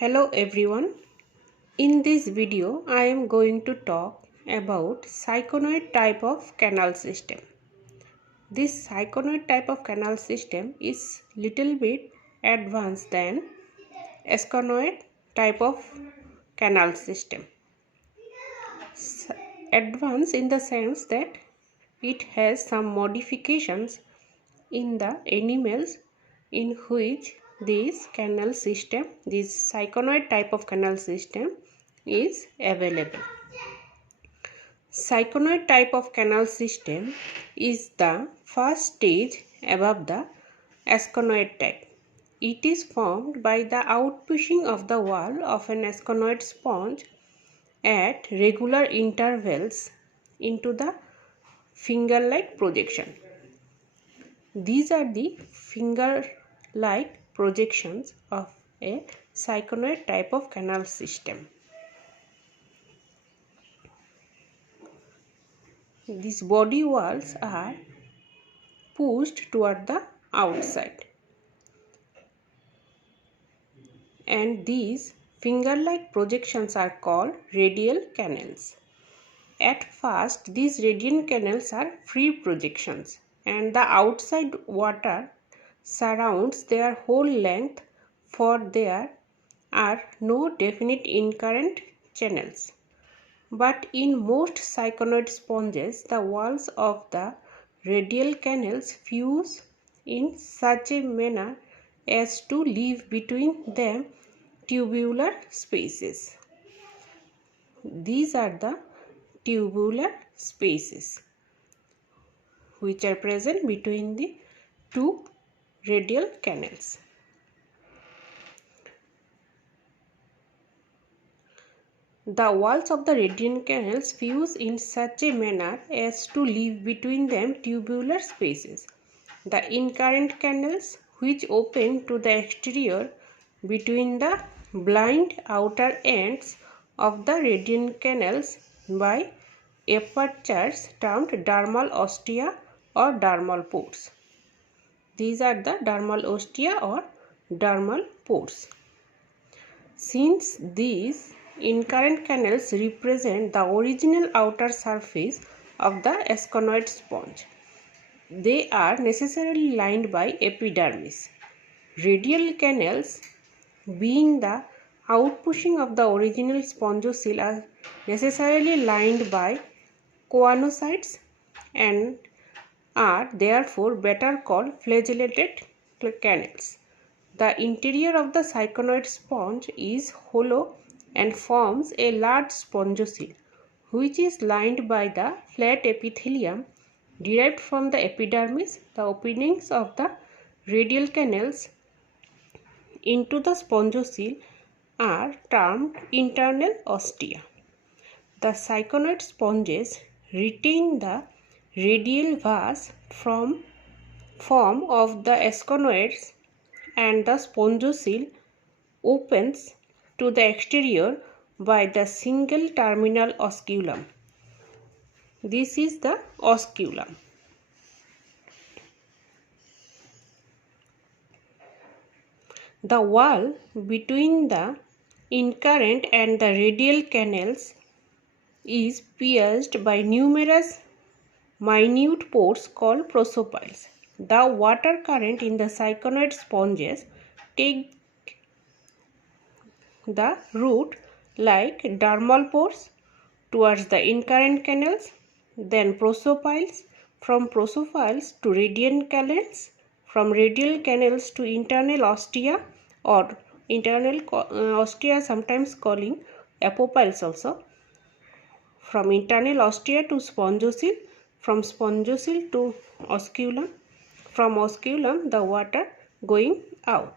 Hello everyone. In this video I am going to talk about cycloid type of canal system. This cycloid type of canal system is little bit advanced than asconoid type of canal system. Advanced in the sense that it has some modifications in the animals in which this cycloid type of canal system is available. Cycloid type of canal system is the first stage above the asconoid type. It is formed by the outpushing of the wall of an asconoid sponge at regular intervals into the finger-like projection. These are the finger-like projections of a cycloid type of canal system. These body walls are pushed toward the outside, and these finger-like projections are called radial canals. At first, these radial canals are free projections, and the outside water surrounds their whole length, for there are no definite incurrent channels. But in most cycloid sponges, the walls of the radial canals fuse in such a manner as to leave between them tubular spaces. These are the tubular spaces which are present between the two radial canals. The walls of the radial canals fuse in such a manner as to leave between them tubular spaces. The incurrent canals, which open to the exterior between the blind outer ends of the radial canals by apertures termed dermal ostia or dermal pores. These are the dermal ostia or dermal pores. Since these incurrent canals represent the original outer surface of the asconoid sponge, they are necessarily lined by epidermis. Radial canals, being the outpushing of the original spongocoel, are necessarily lined by choanocytes and are therefore better called flagellated canals. The interior of the cycloid sponge is hollow and forms a large spongocoel, which is lined by the flat epithelium derived from the epidermis. The openings of the radial canals into the spongocoel are termed internal ostia. The cycloid sponges retain the radial vas from form of the asconoids, and the spongocoel opens to the exterior by the single terminal osculum. This is the osculum. The wall between the incurrent and the radial canals is pierced by numerous minute pores called prosopiles. The water current in the cycloid sponges take the route like dermal pores towards the incurrent canals, then prosopiles, from prosopiles to radial canals, from radial canals to internal ostia or internal ostia, sometimes calling apopiles also, from internal ostia to spongocoel, from spongocoel to osculum, from osculum the water going out.